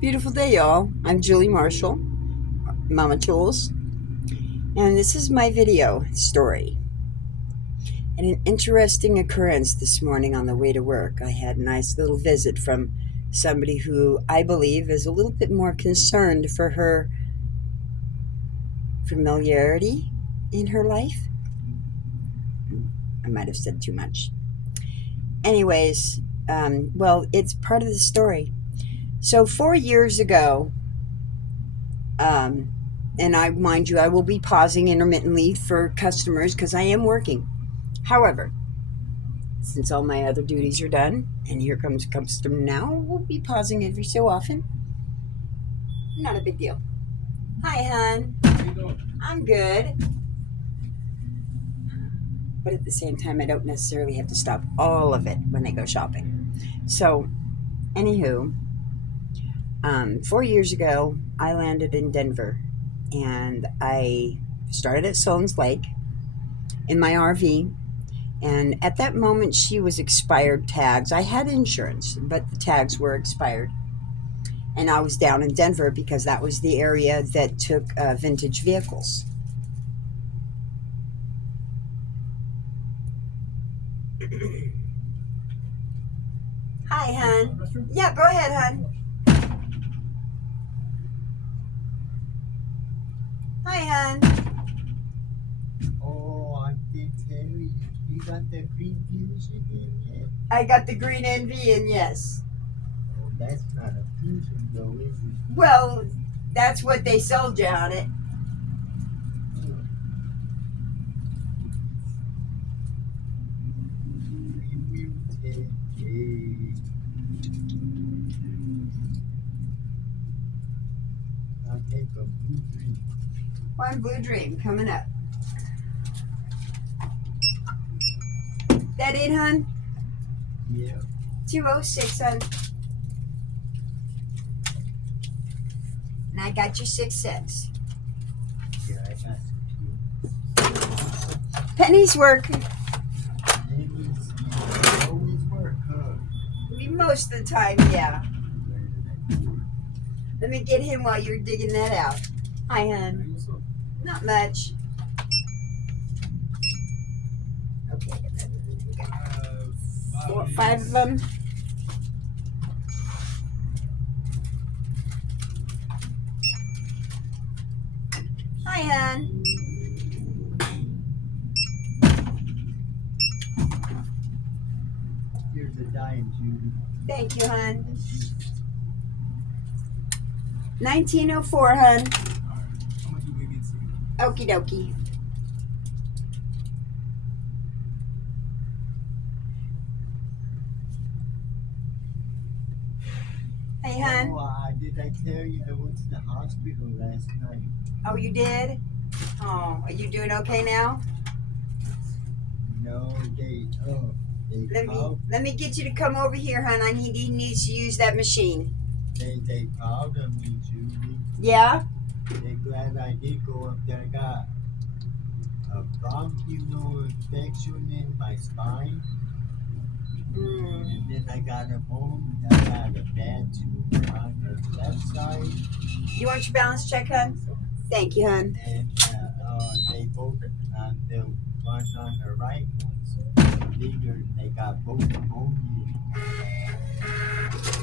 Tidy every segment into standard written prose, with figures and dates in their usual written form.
Beautiful day, y'all. I'm Julie Marshall, Mama Tools, and this is my video story. And an interesting occurrence this morning on the way to work. I had a nice little visit from somebody who I believe is a little bit more concerned for her familiarity in her life. I might have said too much. Anyways, it's part of the story. So 4 years ago, and mind you, I will be pausing intermittently for customers because I am working. However, since all my other duties are done, and here comes customer now, we'll be pausing every so often. Not a big deal. Hi, hon. How you doing? I'm good. But at the same time, I don't necessarily have to stop all of it when I go shopping. So, anywho, 4 years ago, I landed in Denver, and I started at Solon's Lake in my RV. And at that moment, she was expired tags. I had insurance, but the tags were expired. And I was down in Denver because that was the area that took vintage vehicles. Hi, hon. Restroom? Yeah, go ahead, hon. Hi, hon. Oh, I did tell you. You got the green fusion in yet? I got the green NV, and yes. Oh, that's not a fusion though, is it? Well, that's what they sold you on it. We will take it. I'll take a blue drink. One Blue Dream coming up. That it, hon? Yeah. 206, hon. And I got your 6 cents. Yeah, I got some Pennies work. too. Ladies, you always work, huh? Most of the time, yeah. Where did I do it? Let me get him while you're digging that out. Hi, hon. What's up? Not much. Okay. Five of them. Hi, hon. Here's a dime, Judy. Thank you, hon. 1904, hon. Alright, how much do we need to? Okie dokie. Hey, hon. Oh, did I tell you I went to the hospital last night? Oh, you did? Oh, are you doing okay now? No, they called, Let me get you to come over here, hon. He needs to use that machine. they called on me, Julie. Yeah? They're glad I did go up there. I got a bronchial infection in my spine, and then I got a bad tumor on the left side, You want your balance check, hon? Thank you, hon. and they both on the one on the right one's bigger. They got both pneumonia.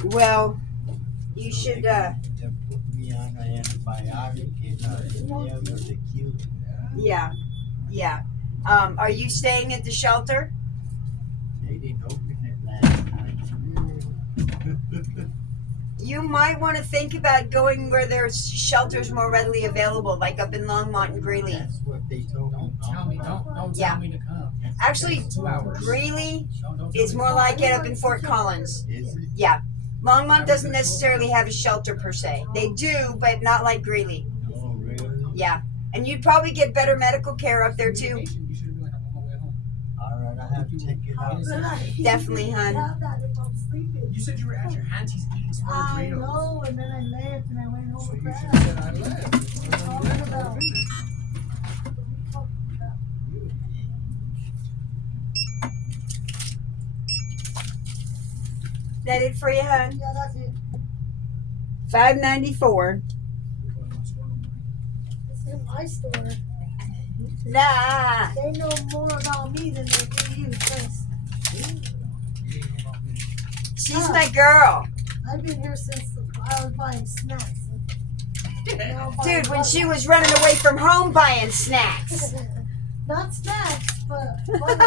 Well, you So should, they put me on an antibiotic and inhaler to kill it. yeah. Are you staying at the shelter? They didn't open it last night. You might want to think about going where there's shelters more readily available, like up in Longmont and Greeley. That's what they told me. Don't Yeah. tell me to come. Actually, It's 2 hours. Greeley Don't tell is me more to like it up in Fort Collins. Is it? Yeah. Longmont doesn't necessarily have a shelter per se. They do, but not like Greeley. Oh, really? Yeah. And you'd probably get better medical care up there too. You should have been like, I'm on my way home. All right, I have to check it out. Definitely, hon. You said you were at your auntie's eating small I burritos. know, and then I left and I went home So with you should that. have said I left. Talking about- That it for you, hon? Yeah, that's it. $5.94. It's in my store. Nah. They know more about me than they do you, Chris. She's my girl. I've been here since I was buying snacks. Now I'm buying Dude, when she butter. was running away from home buying snacks. Not snacks, but butter.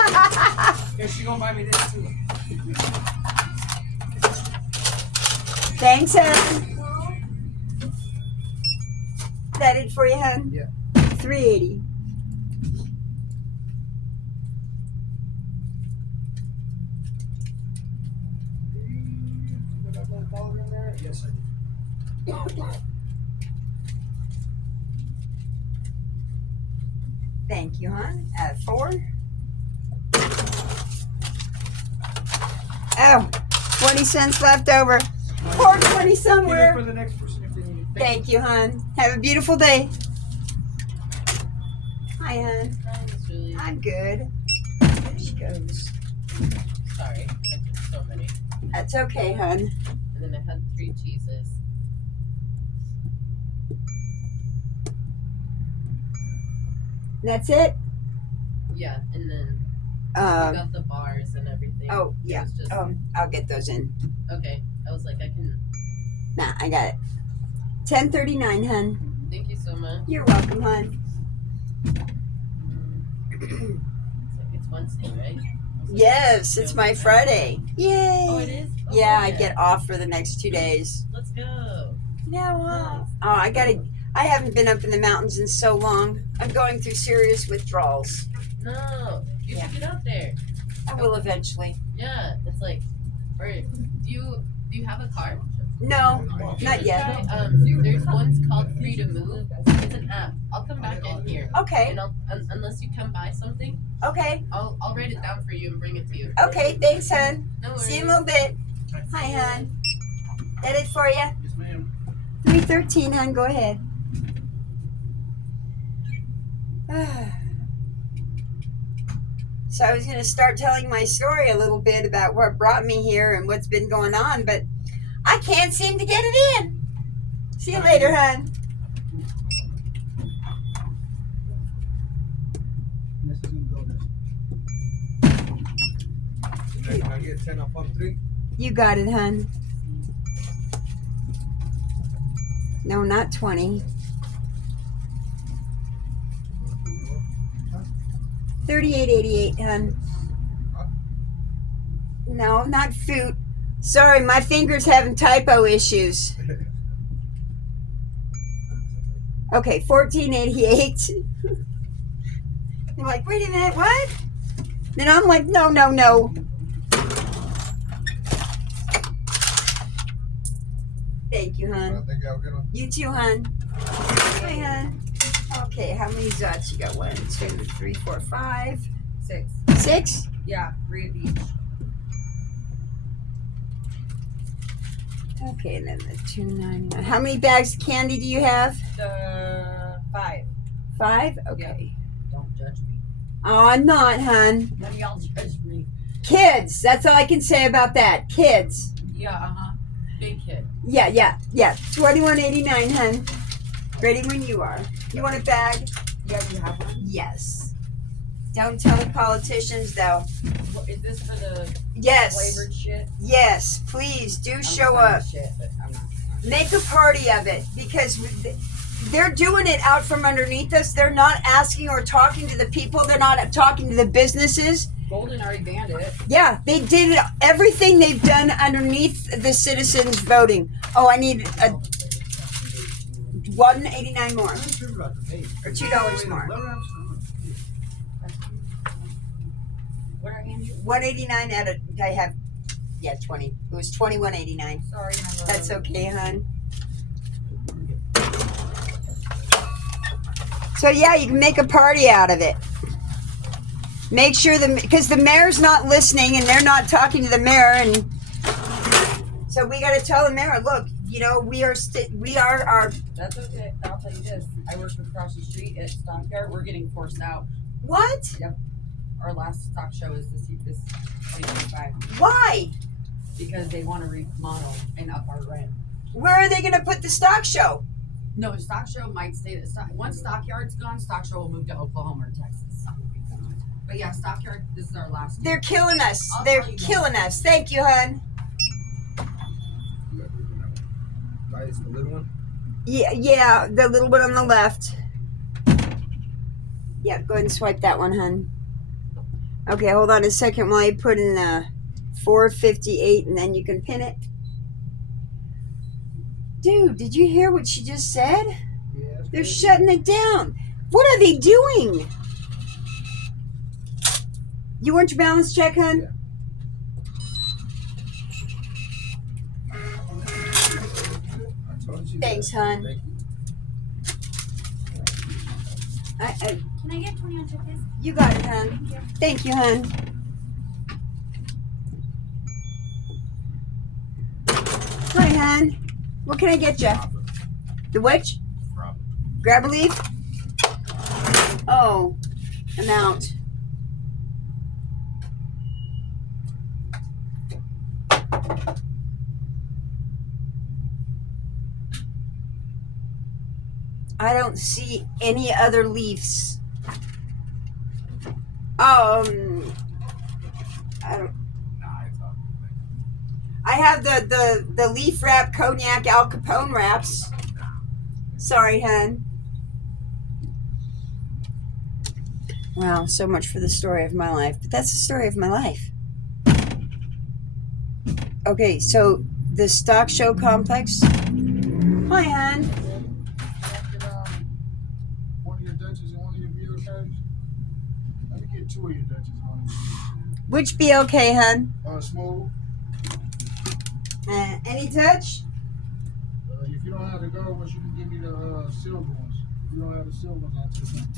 Yeah, she gonna buy me this too. Thanks, hon. That it for you, hon? Yeah. $3.80. Yes, I did. Thank you, hon. At 4. Oh, 20 cents left over. Pour 20 Give it somewhere. for the next person if they need it. Thank you, hon. Have a beautiful day. Hi, hon. Hi, Miss Julie. I'm good. There she goes. Sorry, I took so many. That's okay, hon. And then I had 3 cheeses. That's it? Yeah, and then I Um, got the bars and everything. oh, It yeah. was just, I'll get those in. okay. I was like, I can. Nah, I got it. 10:39, hon. Thank you so much. You're welcome, hon. It's like it's Wednesday, right? I was like, Yes, it's my Friday. Yay! Oh, it is? Oh, Yeah, I get off for the next 2 days. Let's go. No, Nice. oh, I haven't been up in the mountains in so long. I'm going through serious withdrawals. No, you Yeah. should get out there. I will eventually. Yeah, it's like, or do you have a car? No, not yet. Try, there's one's called Free to Move. It's an app. I'll come back in here. Okay, And unless you come buy something, okay, I'll write it down for you and bring it to you. okay. Thanks, hon. No worries. See you in a little bit. Hi, hon. That it for you? Yes, ma'am. 3:13, hon. Go ahead. So I was going to start telling my story a little bit about what brought me here and what's been going on, but I can't seem to get it in. See you later, hon. This is gonna go this. Can I get 10 up on 3? You got it, hon. No, not 20. 38.88, hon. No, not food. Sorry, my finger's having typo issues. Okay, 14.88. You're like, wait a minute, what? Then I'm like, no. Thank you, hon. I think I'll get on. You too, hon. Hi, hon. Okay, how many dots you got? 1, 2, 3, 4, 5, 6. 6? Yeah, 3 of each. Okay, and then the 2.99. How many bags of candy do you have? 5. 5? Okay. Don't judge me. Oh, I'm not, hon. None of y'all judge me. Kids. That's all I can say about that. Kids. Yeah, Big kid. Yeah. 21.89, hon. Ready when you are. You want a bag? Yeah, you have one. Yes. Don't tell the politicians, though. What, is this for the Yes. flavored shit? Yes, please do I'm show fine up. with shit, but I'm not. Make a party of it because they're doing it out from underneath us. They're not asking or talking to the people. They're not talking to the businesses. Golden already banned it. Yeah, they did it. Everything they've done underneath the citizens voting. Oh, I need a $1.89 more or $2 more. What I hand you? $1.89 out of I have. Yeah, 20. It was $21.89. Sorry, my love. That's okay, hon. So yeah, you can make a party out of it. Make sure because the mayor's not listening and they're not talking to the mayor, and so we got to tell the mayor, look, we are our That's okay. I'll tell you this. I work across the street at Stockyard. We're getting forced out. what? Our last stock show is this 2025 Why? because they want to remodel and up our rent. Where are they going to put the stock show? No, stock show might stay. Once Stockyard's gone, stock show will move to Oklahoma or Texas. But yeah, Stockyard. This is our last. They're killing us. I'll They're tell you killing us. Thank you, hon. You got to open that one. Right, it's the little one. Yeah, the little one on the left. Yeah, go ahead and swipe that one, hun. Okay, hold on a second while you put in 458 and then you can pin it. Dude, did you hear what she just said? Yeah. They're shutting it down. What are they doing? You want your balance check, hun? Yeah. I told you. Thanks, that. hun. Thank you. Can I get 20 on check, please? You got it, hun. Thank you, hun. Hi, hun. What can I get you? The which? Grab a leaf? Oh, amount. I don't see any other leaves. I don't. Nah, it's all good. I have the leaf wrap cognac Al Capone wraps. Sorry, hun. Wow, so much for the story of my life. But that's the story of my life. Okay, so the stock show complex. Hi, hun. One of your Dutches and one of your BOKs? Let me get two of your Dutches and one of your Which be okay, hun? Smooth. Any touch? If you don't have the gold ones, you can give me the silver ones. If you don't have the silver ones, I'll take them.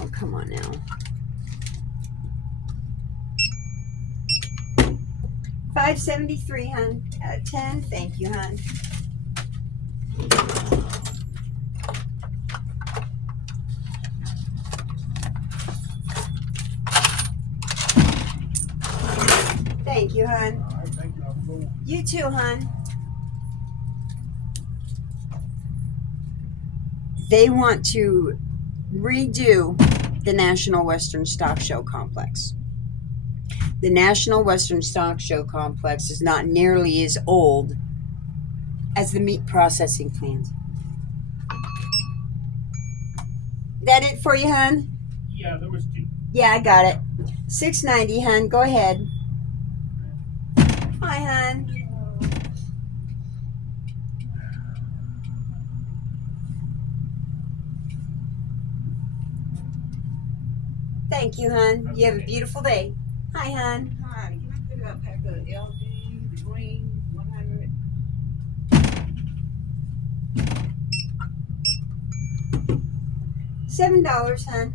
Oh, come on now. 573, hun. Out of 10. Thank you, hun. Thank you, hun. All right, thank you. I'll go. You too, hun. They want to redo the National Western Stock Show Complex. The National Western Stock Show Complex is not nearly as old as the meat processing plant. That it for you, hun? Yeah, there was two. Yeah, I got it. $6.90, hun. Go ahead. Hi, hun. Thank you, hun. You have a beautiful day. Hi, hun. Hi, can I pick up a pack of LG, the green 100? $7, hun.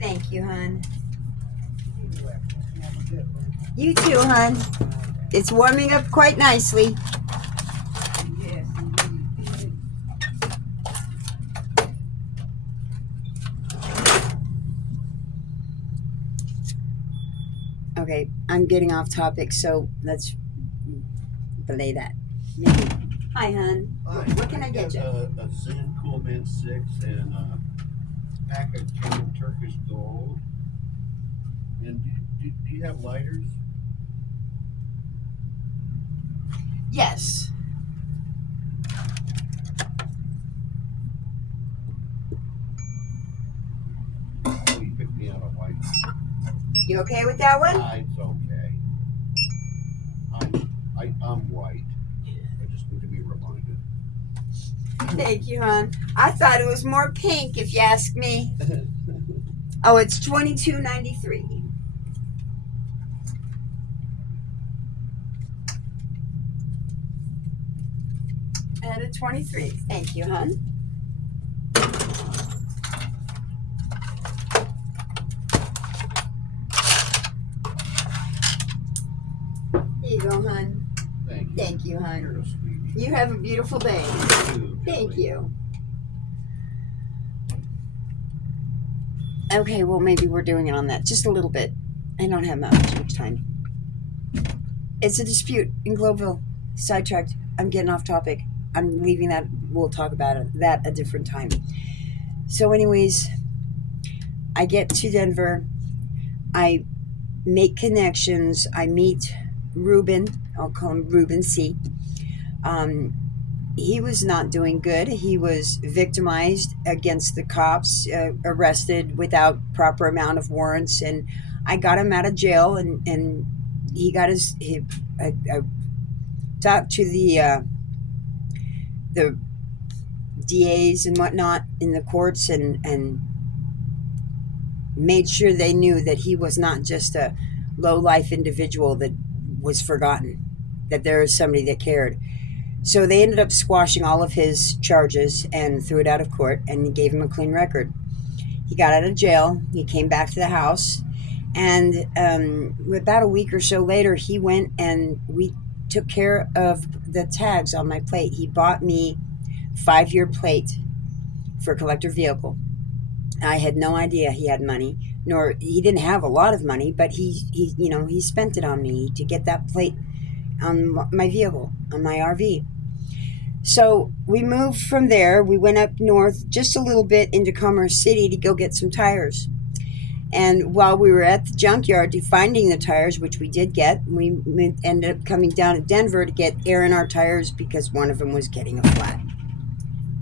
Thank you, hun. Have a good one. You too, hun. It's warming up quite nicely. Yes, indeed. Okay, I'm getting off topic, so let's belay that. Maybe. Hi, hun. What can I get you? A Zen Cool Mint 6 and a pack of German Turkish Gold. And do you have lighters? Yes. Oh, you picked me out a white. You okay with that one? It's okay. I'm white. I just need to be reminded. Thank you, hon. I thought it was more pink, if you ask me. Oh, it's $22.93. At a 23. Thank you, hon. Here you go, hon. Thank you. Thank you, hon. You're a sweetie. You have a beautiful day. Too, Thank Kelly. you. Okay, well, maybe we're doing it on that just a little bit. I don't have much time. It's a dispute in Globeville. Sidetracked. I'm getting off topic. I'm leaving that. We'll talk about that a different time. So, anyways, I get to Denver. I make connections. I meet Ruben. I'll call him Ruben C. He was not doing good. He was victimized against the cops, arrested without proper amount of warrants, and I got him out of jail. And he got I talked to the DAs and whatnot in the courts, and made sure they knew that he was not just a low-life individual that was forgotten, that there was somebody that cared. So they ended up squashing all of his charges and threw it out of court, and gave him a clean record. He got out of jail. He came back to the house, and about a week or so later, he went and we took care of the tags on my plate. He bought me 5-year plate for a collector vehicle. I had no idea he had money, nor he didn't have a lot of money, but he spent it on me to get that plate on my vehicle, on my RV. So we moved from there. We went up north just a little bit into Commerce City to go get some tires. And while we were at the junkyard finding the tires, which we did get, we ended up coming down to Denver to get air in our tires because one of them was getting a flat.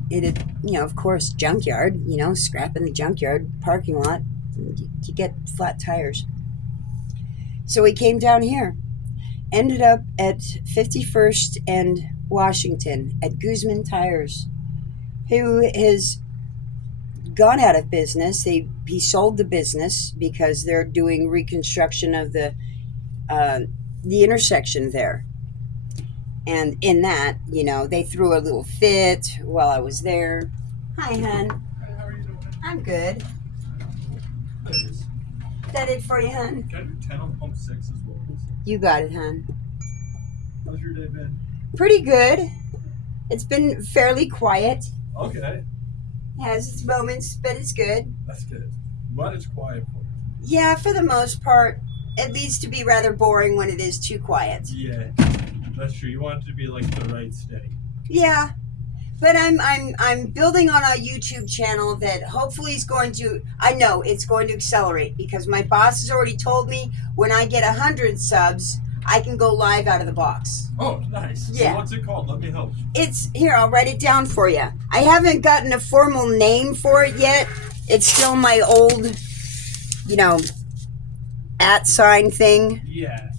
It had, of course, junkyard, scrap in the junkyard parking lot, you get flat tires. So we came down here, ended up at 51st and Washington at Guzman Tires, who has gone out of business. He sold the business because they're doing reconstruction of the intersection there. And in that, they threw a little fit while I was there. Hi, hun. Hey, how are you doing? I'm good. Good. Is that it for you, hun? Can I do 10 on pump 6 as well, please? You got it, hun. How's your day been? Pretty good. It's been fairly quiet. Okay, It has its moments, but it's good. that's good. Glad it's quiet for you. Yeah, for the most part. It leads to be rather boring when it is too quiet. Yeah, that's true. You want it to be like the right steady. Yeah. But I'm building on a YouTube channel that hopefully is going to, I know it's going to accelerate because my boss has already told me when I get 100 subs, I can go live out of the box. Oh, nice. Yeah. So what's it called? Let me help. It's, here, I'll write it down for you. I haven't gotten a formal name for it yet. It's still my old, @ thing. Yeah.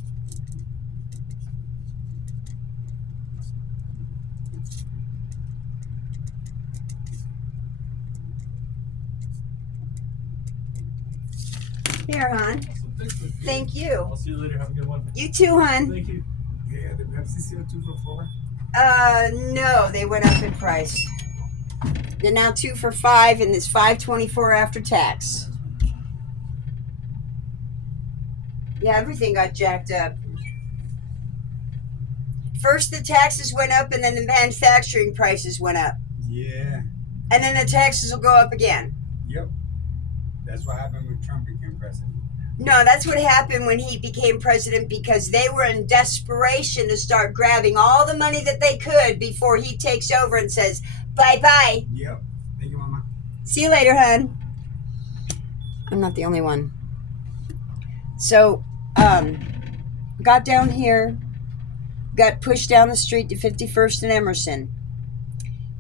Here, hon. Awesome. Thanks, Miss B. Thank you. I'll see you later. Have a good one. You too, hon. Thank you. Yeah, the Pepsi still 2 for $4. No, they went up in price. They're now 2 for $5, and it's $5.24 after tax. Yeah, everything got jacked up. First, the taxes went up, and then the manufacturing prices went up, Yeah. and then the taxes will go up again. Yep. That's what happened when Trump became president. No, that's what happened when he became president because they were in desperation to start grabbing all the money that they could before he takes over and says, bye-bye. Yep. Thank you, Mama. See you later, hun. I'm not the only one. So, got down here, got pushed down the street to 51st and Emerson.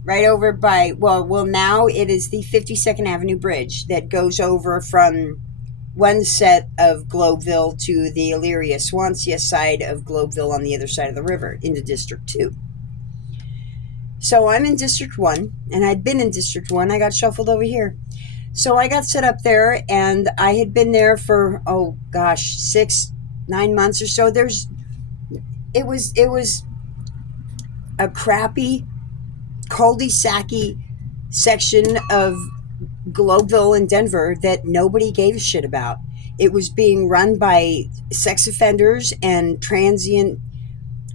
Right over by, well, now it is the 52nd Avenue Bridge that goes over from one set of Globeville to the Elyria Swansea side of Globeville on the other side of the river into District 2. So I'm in District 1, and I'd been in District 1. I got shuffled over here. So I got set up there, and I had been there for, 6-9 months or so. It was a crappy, cul-de-sac-y section of Globeville in Denver that nobody gave a shit about. It was being run by sex offenders and transient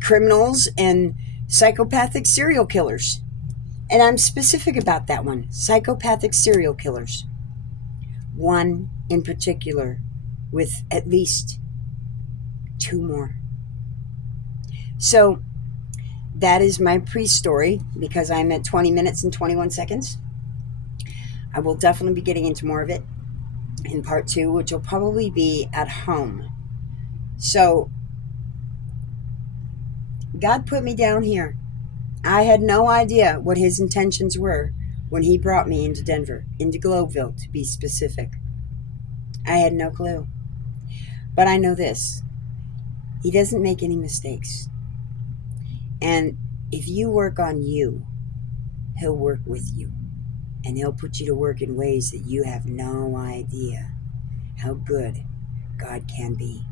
criminals and psychopathic serial killers. And I'm specific about that one. Psychopathic serial killers. One in particular with at least 2 more. So that is my pre-story because I'm at 20 minutes and 21 seconds. I will definitely be getting into more of it in part 2, which will probably be at home. So God put me down here. I had no idea what his intentions were when he brought me into Denver, into Globeville to be specific. I had no clue. But I know this. He doesn't make any mistakes. And if you work on you, he'll work with you. And he'll put you to work in ways that you have no idea how good God can be.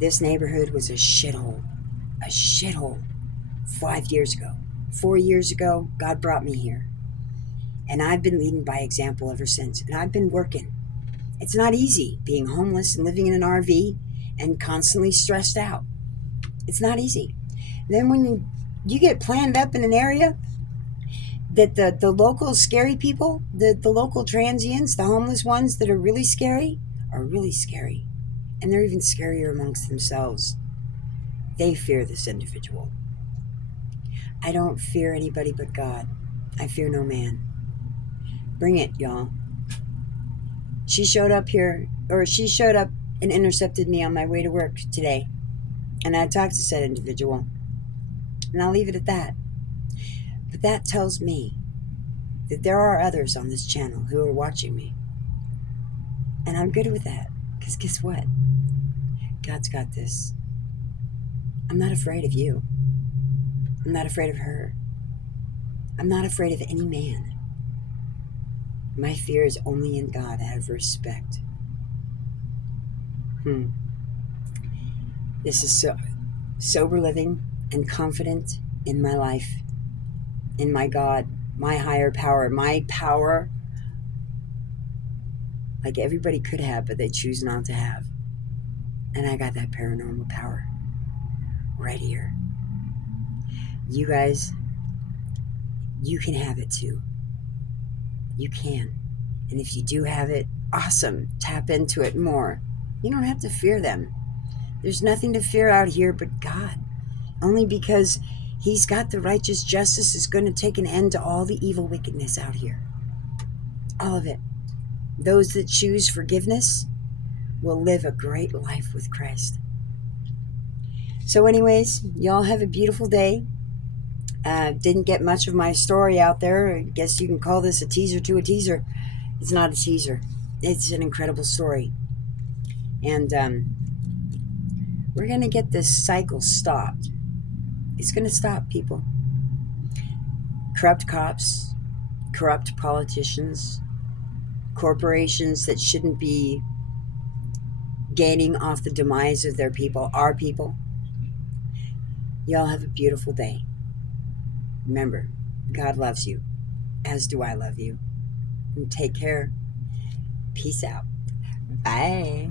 This neighborhood was a shithole. A shithole 5 years ago. 4 years ago, God brought me here. And I've been leading by example ever since. And I've been working. It's not easy being homeless and living in an RV and constantly stressed out. It's not easy. Then when you get planted up in an area that the local scary people, the local transients, the homeless ones that are really scary. And they're even scarier amongst themselves. They fear this individual. I don't fear anybody but God. I fear no man. Bring it, y'all. She showed up and intercepted me on my way to work today. And I talked to said individual. And I'll leave it at that. But that tells me that there are others on this channel who are watching me. And I'm good with that. Because guess what? God's got this. I'm not afraid of you. I'm not afraid of her. I'm not afraid of any man. My fear is only in God out of respect. This is sober living and confident in my life, in my God, my higher power, my power like everybody could have, but they choose not to have. And I got that paranormal power right here. You guys, you can have it too. You can. And if you do have it, awesome. Tap into it more. You don't have to fear them. There's nothing to fear out here but God. Only because he's got the righteous justice is going to take an end to all the evil wickedness out here. All of it. Those that choose forgiveness will live a great life with Christ. So anyways, y'all have a beautiful day. Didn't get much of my story out there. I guess you can call this a teaser to a teaser. It's not a teaser. It's an incredible story. And we're going to get this cycle stopped. It's going to stop, people. Corrupt cops, corrupt politicians, corporations that shouldn't be gaining off the demise of their people, our people. Y'all have a beautiful day. Remember, God loves you, as do I love you. And take care. Peace out. Bye.